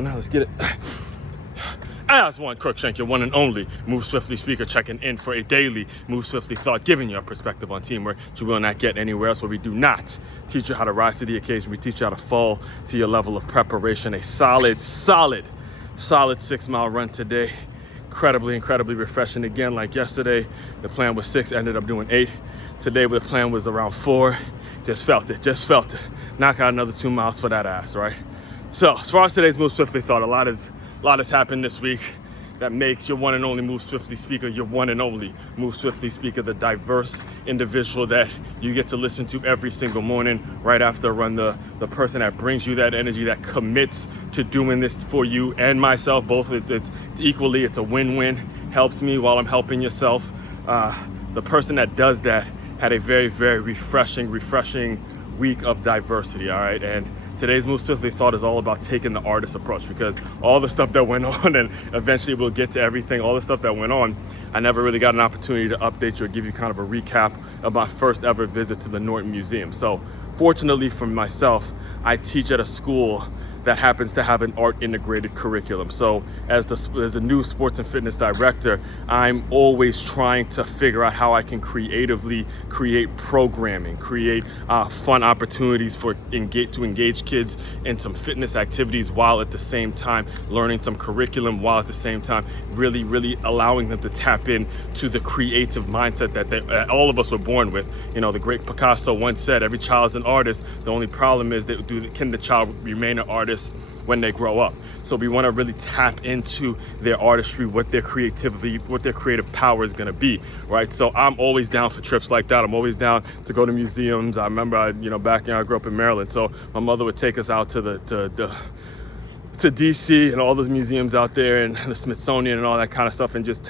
going now. Let's get it. As one Crookshank, your one and only Move Swiftly speaker, checking in for a daily Move Swiftly thought, giving you a perspective on teamwork you will not get anywhere else, where we do not teach you how to rise to the occasion. We teach you how to fall to your level of preparation. A solid 6 mile run today. Incredibly refreshing. Again, like yesterday, the plan was 6, ended up doing 8. Today, the plan was around 4. Just felt it. Knock out another 2 miles for that ass, right? So as far as today's Move Swiftly thought, a lot has happened this week that makes your one and only Move Swiftly speaker your one and only Move Swiftly speaker, the diverse individual that you get to listen to every single morning right after a run, the person that brings you that energy, that commits to doing this for you and myself. Both, it's equally, it's a win-win. Helps me while I'm helping yourself. The person that does that had a very refreshing week of diversity, all right? And today's Move Swiftly thought is all about taking the artist approach, because all the stuff that went on, and eventually we'll get to everything, all the stuff that went on, I never really got an opportunity to update you or give you kind of a recap of my first ever visit to the Norton Museum. So fortunately for myself, I teach at a school that happens to have an art integrated curriculum. So as a new sports and fitness director, I'm always trying to figure out how I can creatively create programming, create fun opportunities to engage kids in some fitness activities, while at the same time learning some curriculum, while at the same time really allowing them to tap in to the creative mindset that all of us were born with. You know, the great Picasso once said, every child is an artist. The only problem is can the child remain an artist when they grow up? So we want to really tap into their artistry, what their creativity, what their creative power is going to be, right? So I'm always down for trips like that. I'm always down to go to museums. I remember, I grew up in Maryland, so my mother would take us out to DC and all those museums out there, and the Smithsonian and all that kind of stuff, and just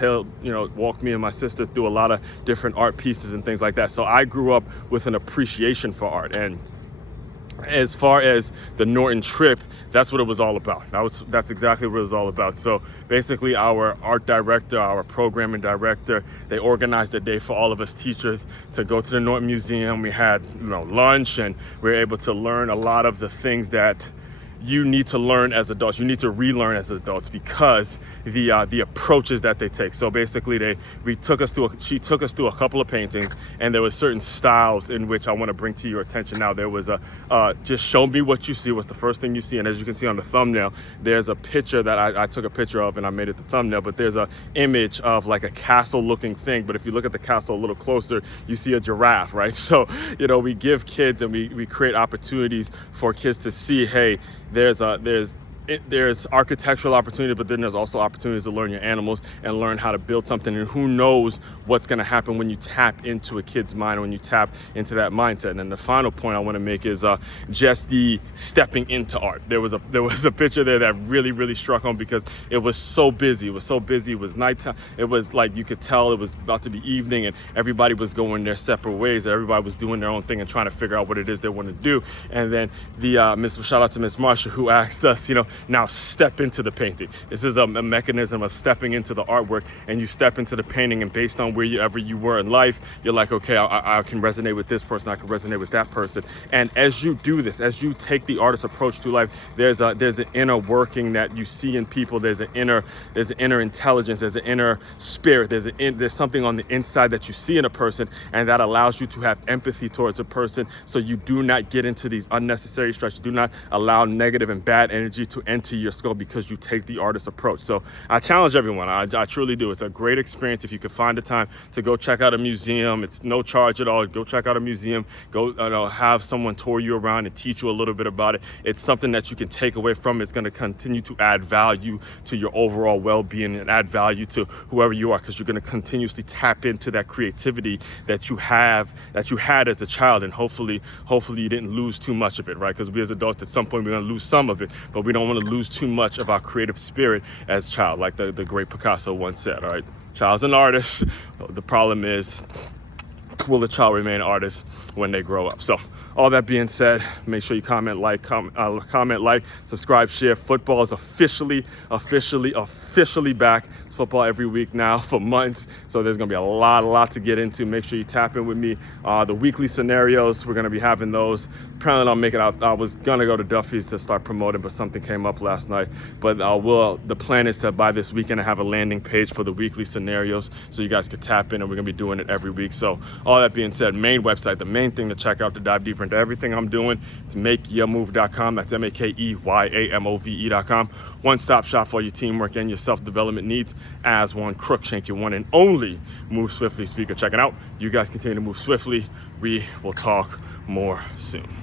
walk me and my sister through a lot of different art pieces and things like that. So I grew up with an appreciation for art. And as far as the Norton trip, that's what it was all about. That's exactly what it was all about. So basically, our art director, our programming director, they organized a day for all of us teachers to go to the Norton Museum. We had lunch, and we were able to learn a lot of the things that you need to learn as adults. You need to relearn as adults, because the approaches that they take. So basically, she took us through a couple of paintings, and there were certain styles in which I want to bring to your attention now. There was just show me what you see. What's the first thing you see? And as you can see on the thumbnail, there's a picture that I took a picture of, and I made it the thumbnail. But there's a image of like a castle-looking thing. But if you look at the castle a little closer, you see a giraffe, right? So we give kids, and we create opportunities for kids to see, hey, there's architectural opportunity, but then there's also opportunities to learn your animals and learn how to build something. And who knows what's going to happen when you tap into a kid's mind, when you tap into that mindset. And then the final point I want to make is just the stepping into art. There was a picture there that really struck home, because it was so busy. It was nighttime. It was like you could tell it was about to be evening, and everybody was going their separate ways. Everybody was doing their own thing and trying to figure out what it is they want to do. And then shout out to Miss Marsha, who asked us, now step into the painting. This is a mechanism of stepping into the artwork, and you step into the painting, and based on wherever you were in life, you're like, okay, I can resonate with this person, I can resonate with that person. And as you do this, as you take the artist approach to life, there's an inner working that you see in people. There's an inner intelligence, there's an inner spirit, there's something on the inside that you see in a person, and that allows you to have empathy towards a person, so you do not get into these unnecessary stress. You do not allow negative and bad energy to enter your skull, because you take the artist approach. So I challenge everyone. I truly do. It's a great experience. If you could find the time to go check out a museum, it's no charge at all. Go check out a museum. Go have someone tour you around and teach you a little bit about it. It's something that you can take away from. It's going to continue to add value to your overall well-being and add value to whoever you are, because you're going to continuously tap into that creativity that you had as a child, and hopefully you didn't lose too much of it, right? Because we as adults, at some point, we're going to lose some of it, but we don't want to lose too much of our creative spirit as a child, like the great Picasso once said, all right? Child's an artist. The problem is, will the child remain an artist when they grow up? So all that being said, make sure you comment, like, subscribe, share. Football is officially back. It's football every week now for months. So there's going to be a lot to get into. Make sure you tap in with me. The weekly scenarios, we're going to be having those. Apparently I'll make it out. I was going to go to Duffy's to start promoting, but something came up last night. But the plan is to, by this weekend, have a landing page for the weekly scenarios so you guys can tap in, and we're going to be doing it every week. So all that being said, main website, the main thing to check out to dive deeper into everything I'm doing, it's makeyourmove.com. That's MakeYamove.com. One-stop shop for your teamwork and your self-development needs. As one Crookshank, your one and only Move Swiftly speaker. Check it out. You guys continue to move swiftly. We will talk more soon.